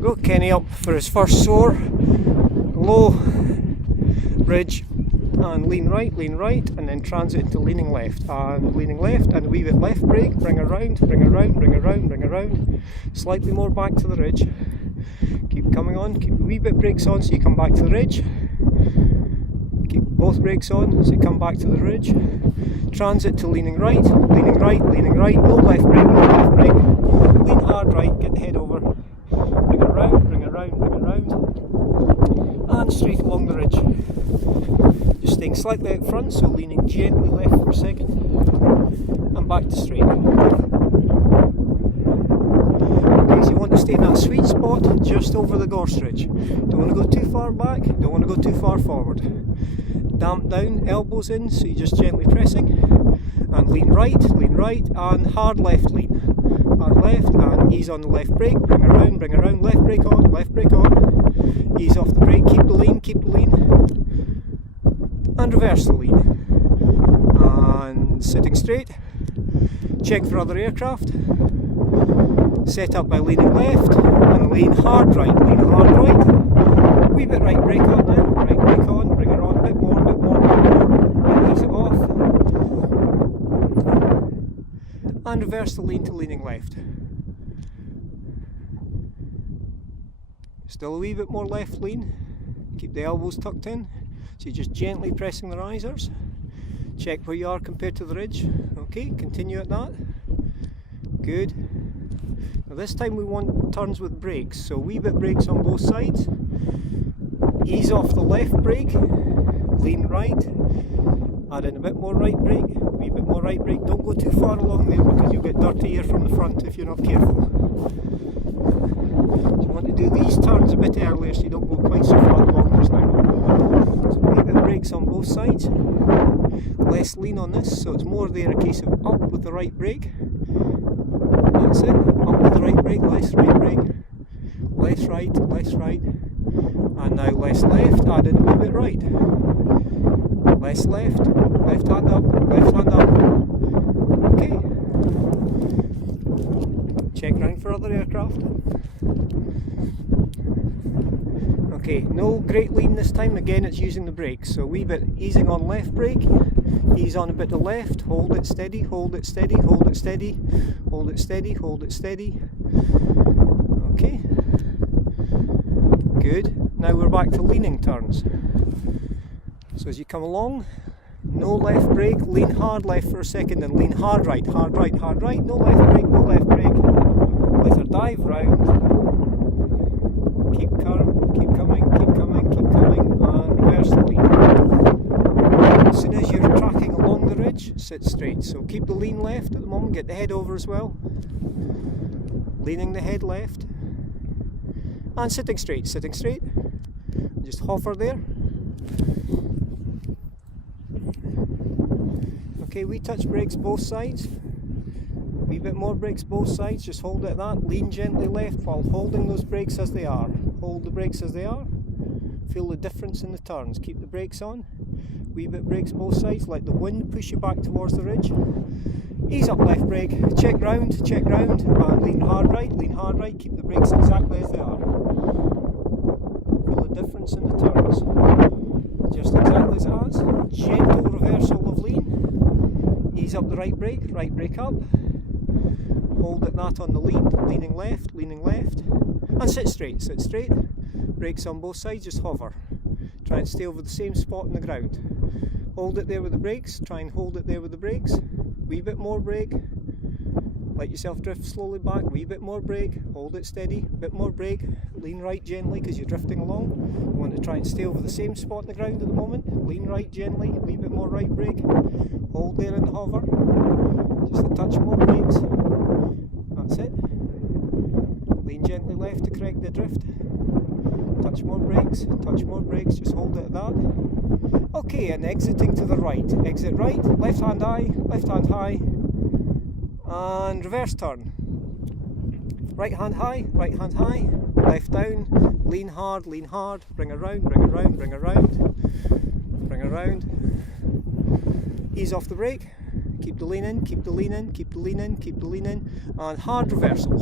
Go Kenny up for his first soar. Low bridge and lean right, and then transit into leaning left, and a wee bit left brake, bring around, slightly more back to the ridge. Keep coming on, keep a wee bit brakes on so you come back to the ridge. Keep both brakes on so you come back to the ridge. Transit to leaning right, no left brake. Lean hard right, get the head over. Bring around, and straight along the ridge. Just staying slightly out front, so leaning gently left for a second, and back to straight. Okay, so you want to stay in that sweet spot just over the gorse ridge. Don't want to go too far back, don't want to go too far forward. Damp down, elbows in, so you're just gently pressing, and lean right, and hard left lean. Hard left, and ease on the left brake, bring around, left brake on, ease off the brake, keep the lean, and reverse the lean. And sitting straight, check for other aircraft, set up by leaning left, and lean hard right, wee bit right brake on now, right brake on, bring it on, a bit more, and ease it off. And reverse the lean to leaning left. Still a wee bit more left lean. Keep the elbows tucked in. So you're just gently pressing the risers. Check where you are compared to the ridge. Okay, continue at that. Good. Now this time we want turns with brakes. So wee bit brakes on both sides. Ease off the left brake. Lean right. Add in a bit more right brake, a wee bit more right brake. Don't go too far along there because you'll get dirty air from the front if you're not careful. So you want to do these turns a bit earlier so you don't go quite so far along just now. So a wee bit of brakes on both sides. Less lean on this, so it's more there a case of up with the right brake. That's it, up with the right brake, less right brake. Less right. And now less left, add in a wee bit right. Less left hand up. Okay. Check round for other aircraft. Okay, no great lean this time, again it's using the brakes. So a wee bit easing on left brake, ease on a bit to left, hold it steady. Okay. Good. Now we're back to leaning turns. So as you come along, no left brake, lean hard left for a second, and lean hard right, no left brake, let her dive round, keep coming, and reverse the lean. As soon as you're tracking along the ridge, sit straight, so keep the lean left at the moment, get the head over as well, leaning the head left, and sitting straight, just hover there. Okay, we touch brakes both sides, a wee bit more brakes both sides, just hold it at that, lean gently left while holding those brakes as they are. Hold the brakes as they are, feel the difference in the turns, keep the brakes on, wee bit brakes both sides, let the wind push you back towards the ridge. Ease up left brake, check round, and lean hard right, keep the brakes exactly as they are. Feel the difference in the turns, just exactly as it is. Gentle reversal of lean. Ease up the right brake up, hold it that on the lean, leaning left, and sit straight, brakes on both sides, just hover, try and stay over the same spot on the ground, hold it there with the brakes, try and hold it there with the brakes, wee bit more brake, let yourself drift slowly back, wee bit more brake, hold it steady, bit more brake, lean right gently because you're drifting along, you want to try and stay over the same spot on the ground at the moment, lean right gently, wee bit more right brake, hold there and hover, just a touch more brakes, that's it, lean gently left to correct the drift, touch more brakes, just hold it at that. Okay, and exiting to the right, exit right, left hand high, and reverse turn, right hand high, left down, lean hard, bring around, ease off the brake, keep the lean in, keep the lean in, keep the lean in, keep the lean in, and hard reversal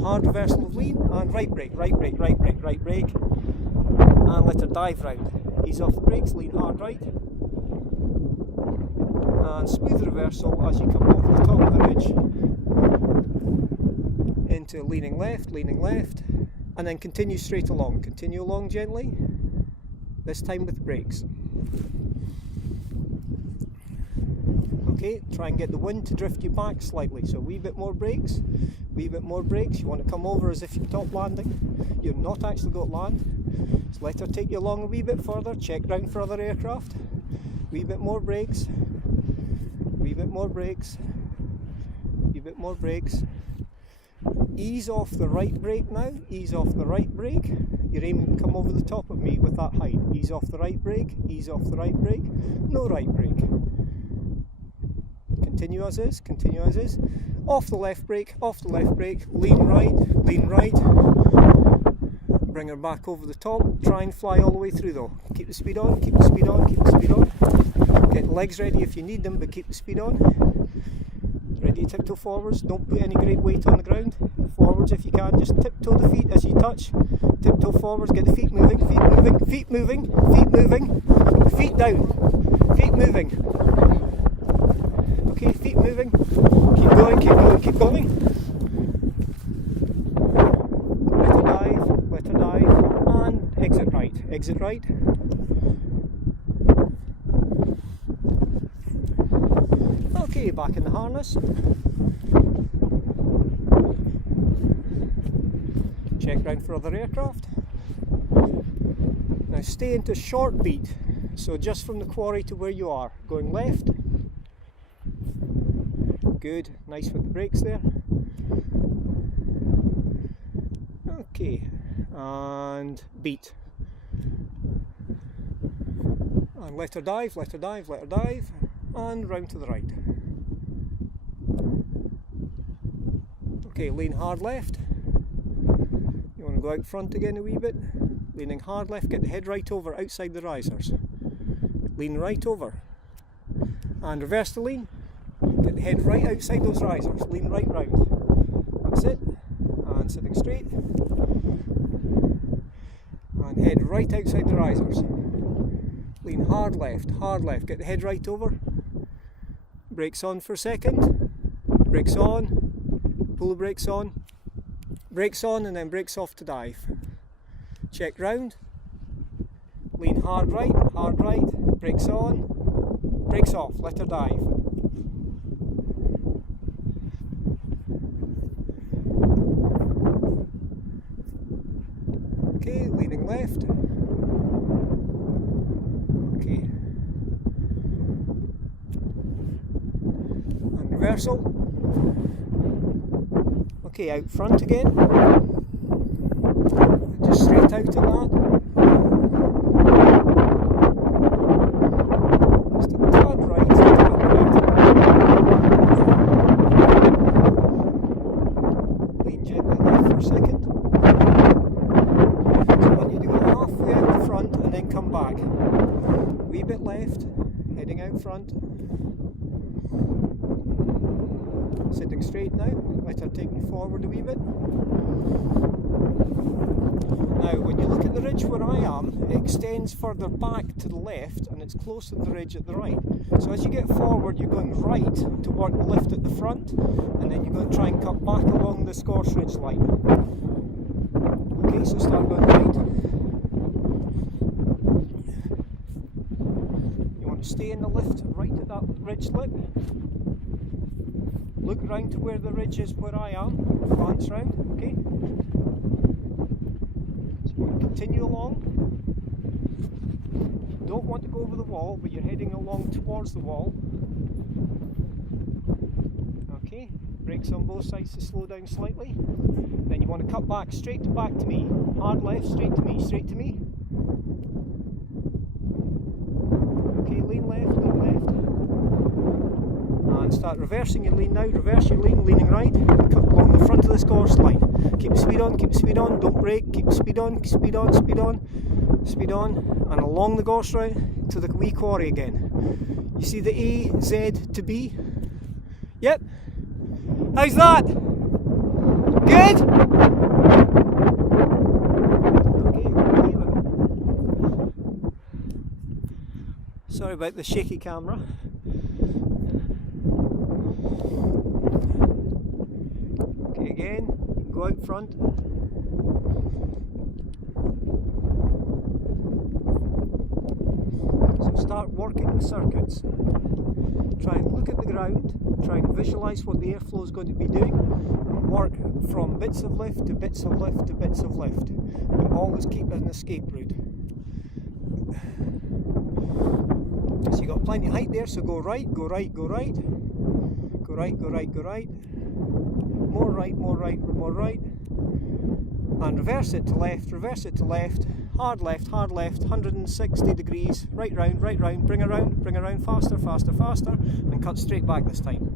of lean, and right brake, right brake, right brake, right brake, and let her dive round. Ease off the brakes, lean hard right, and smooth reversal as you come over the top of the ridge into leaning left, and then continue straight along. Continue along gently, this time with brakes. Okay, try and get the wind to drift you back slightly, so a wee bit more brakes, wee bit more brakes. You want to come over as if you're top landing. You're not actually got land, so let her take you along a wee bit further, check round for other aircraft. Wee bit more brakes, wee bit more brakes, wee bit more brakes. Ease off the right brake now, ease off the right brake. You're aiming to come over the top of me with that height. Ease off the right brake, ease off the right brake, no right brake. Continue as is, continue as is. Off the left brake, lean right, bring her back over the top, try and fly all the way through though. Keep the speed on, keep the speed on, keep the speed on. Get the legs ready if you need them, but keep the speed on. Ready to tiptoe forwards, don't put any great weight on the ground. Forwards if you can, just tiptoe the feet as you touch. Tiptoe forwards, get the feet moving, feet moving, feet moving, feet moving, feet down, feet moving. Okay, feet moving, keep going, keep going, keep going. Let her dive, and exit right, exit right. Okay, back in the harness. Check round for other aircraft. Now stay into short beat, so just from the quarry to where you are, going left. Good, nice with the brakes there. Okay, and beat. And let her dive, let her dive, let her dive, and round to the right. Okay, lean hard left. You want to go out front again a wee bit. Leaning hard left, get the head right over outside the risers. Lean right over. And reverse the lean. Get the head right outside those risers. Lean right round. That's it. And sitting straight. And head right outside the risers. Lean hard left, get the head right over. Brakes on for a second. Brakes on. Pull the brakes on, and then brakes off to dive. Check round, lean hard right, brakes on, brakes off, let her dive. Okay, leaning left. Okay. And reversal. Okay, out front again, just straight out at that, just a tad right, lean gently left for a second, so I want you to go halfway out the front and then come back, wee bit left, heading out front. Sitting straight now, let her take you forward a wee bit. Now when you look at the ridge where I am, it extends further back to the left and it's closer to the ridge at the right. So as you get forward, you're going right to work the lift at the front, and then you're going to try and cut back along the Scorch Ridge line. Okay, so start going right. You want to stay in the lift right at that ridge lip. Look round to where the ridge is where I am, glance round, okay? So continue along. Don't want to go over the wall, but you're heading along towards the wall. Okay, brakes on both sides to slow down slightly. Then you want to cut back, straight back to me. Hard left, straight to me, straight to me. Okay, lean left. And start reversing your lean now, reverse your lean, leaning right, cut along the front of the Scorch line. Keep the speed on, don't brake, keep the speed on, speed on, and along the gorse route to the wee quarry again. You see the A, Z to B? Yep. How's that? Good? Sorry about the shaky camera. Okay, again, go out front. So start working the circuits. Try and look at the ground, try and visualise what the airflow is going to be doing. Work from bits of lift to bits of lift to bits of lift, but always keep an escape route. So you got plenty of height there, so go right, go right, go right, go right, go right, go right, more right, more right, more right, and reverse it to left, hard left, 160 degrees, right round, bring around, faster, faster, faster, and cut straight back this time.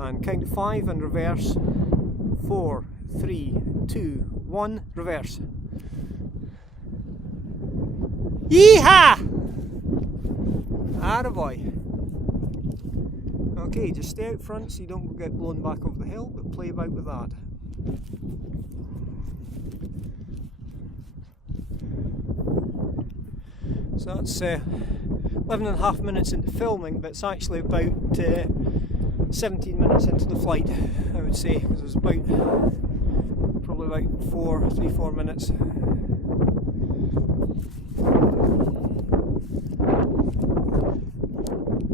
And count to 5 and reverse. 4, 3, 2, 1, reverse. Yeehaw! Attaboy. Okay, just stay out front so you don't get blown back over the hill, but play about with that. So that's 11.5 minutes into filming, but it's actually about 17 minutes into the flight, I would say, because it was about probably about 3-4 minutes.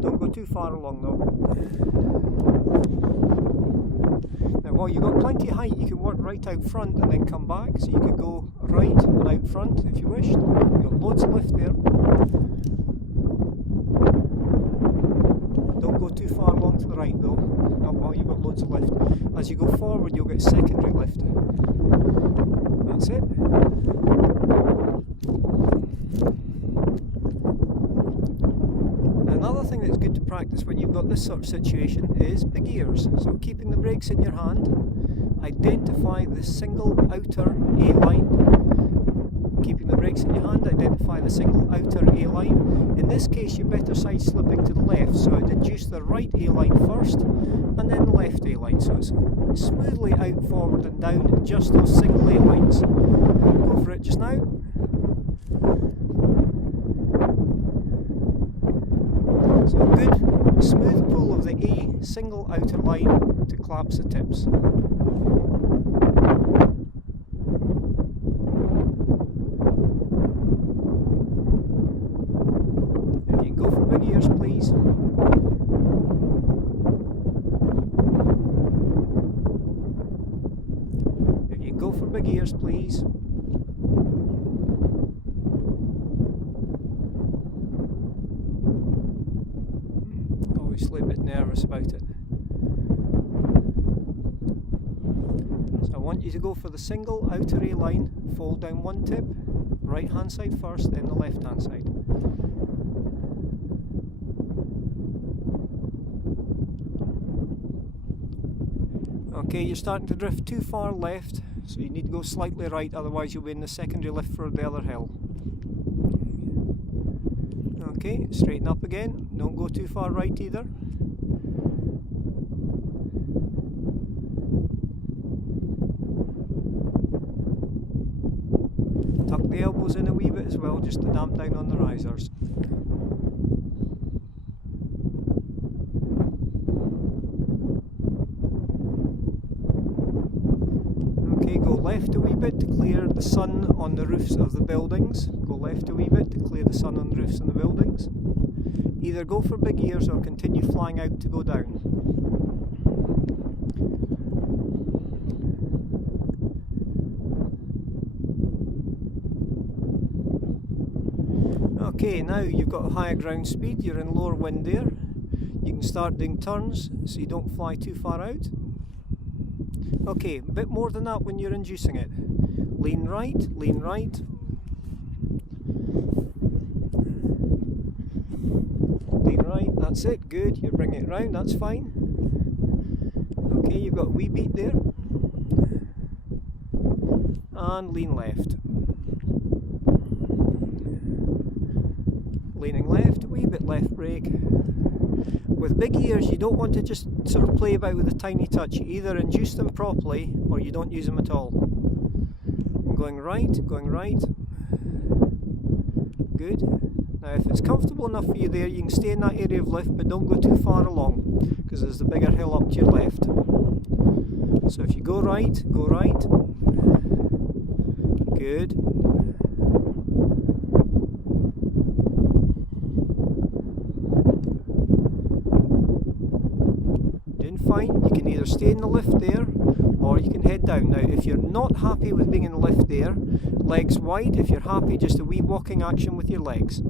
Don't go too far along though. Now while you've got plenty of height, you can work right out front and then come back, so you could go right and out front if you wished. You've got loads of lift there. Don't go too far along to the right though, not while you've got loads of lift. As you go forward you'll get secondary lift. That's it. Another thing that's good to practice when you've got this sort of situation is big ears. So keeping the brakes in your hand, identify the single outer A-line. Keeping the brakes in your hand, identify the single outer A-line. In this case you're better side slipping to the left, so I'd induce the right A-line first and then the left A-line, so it's smoothly out, forward and down, just those single A-lines. Go for it just now. So a good smooth pull of the A single outer line to collapse the tips. If you can go for big ears please. If you go for big ears please. Obviously a bit nervous about it. So I want you to go for the single outer A line, fold down one tip, right hand side first, then the left hand side. Okay, you're starting to drift too far left, so you need to go slightly right, otherwise you'll be in the secondary lift for the other hill. Okay, straighten up again, don't go too far right either. Tuck the elbows in a wee bit as well, just to damp down on the risers. Okay, go left a wee bit to clear the sun on the roofs of the buildings. Go left a wee bit to clear the sun on the roofs of the buildings. Either go for big ears or continue flying out to go down. Okay, now you've got a higher ground speed, you're in lower wind there. You can start doing turns so you don't fly too far out. Okay, a bit more than that when you're inducing it. Lean right, lean right. Lean right, that's it, good. You're bringing it round, that's fine. Okay, you've got a wee beat there. And lean left. leaning left, a wee bit left brake. With big ears you don't want to just sort of play about with a tiny touch. You either induce them properly or you don't use them at all. Going right, good. Now if it's comfortable enough for you there, you can stay in that area of lift, but don't go too far along because there's the bigger hill up to your left. So if you go right, good. Doing fine. You can either stay in the lift there or you can head down. Now if you're not happy with being in the lift there, legs wide. If you're happy, just a wee walking action with your legs.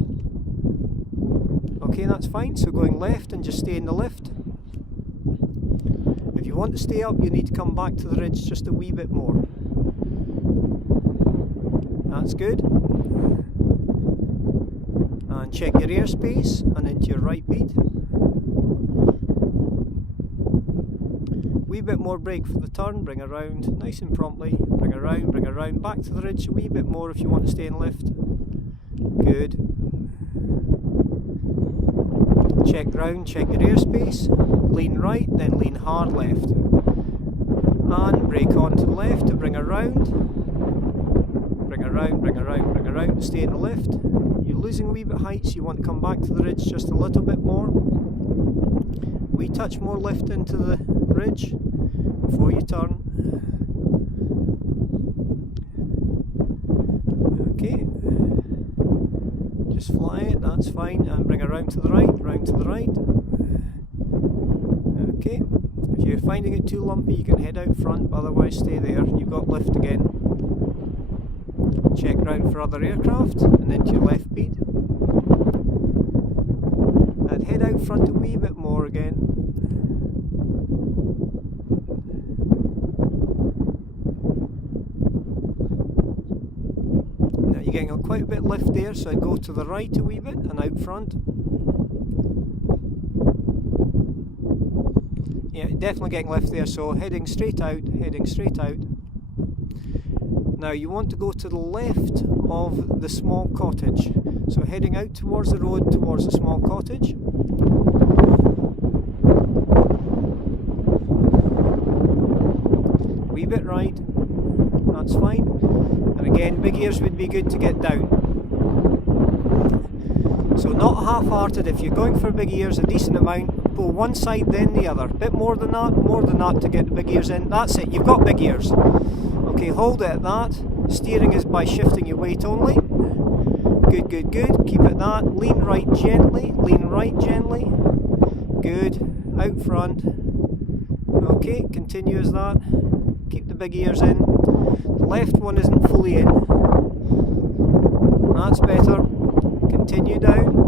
Okay, that's fine. So going left and just stay in the lift. If you want to stay up, you need to come back to the ridge just a wee bit more. That's good. And check your airspace and into your right bead. Wee bit more brake for the turn, bring around nice and promptly, bring around, back to the ridge, a wee bit more if you want to stay in lift. Good. Check round, check your airspace, lean right, then lean hard left. And brake on to the left to bring around, stay in the lift. You're losing a wee bit height, so you want to come back to the ridge just a little bit more. Wee touch more lift into the ridge before you turn. Okay, just fly it, that's fine, and bring around to the right, Okay, if you're finding it too lumpy you can head out front, but otherwise stay there, you've got lift again. Check round for other aircraft and into your left bead. And head out front a wee bit more again. Now you're getting quite a bit lift there, so I'd go to the right a wee bit and out front. Yeah, definitely getting lift there, so heading straight out. Now you want to go to the left of the small cottage, so heading out towards the road towards the small cottage. Wee bit right, that's fine. And again, big ears would be good to get down. So not half-hearted. If you're going for big ears, a decent amount, pull one side then the other. A bit more than that to get the big ears in. That's it, you've got big ears. Okay, hold it at that. Steering is by shifting your weight only. Good, keep it that. Lean right gently, Good, out front. Okay, continue as that. Keep the big ears in. The left one isn't fully in. That's better. Continue down.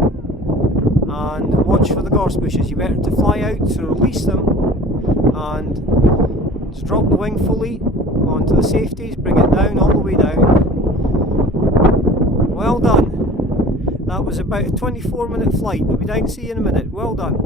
And watch for the gorse bushes. You better to fly out, so release them. And just drop the wing fully onto the safeties, bring it down, all the way down. Well done. That was about a 24-minute flight. I'll be down to see you in a minute. Well done.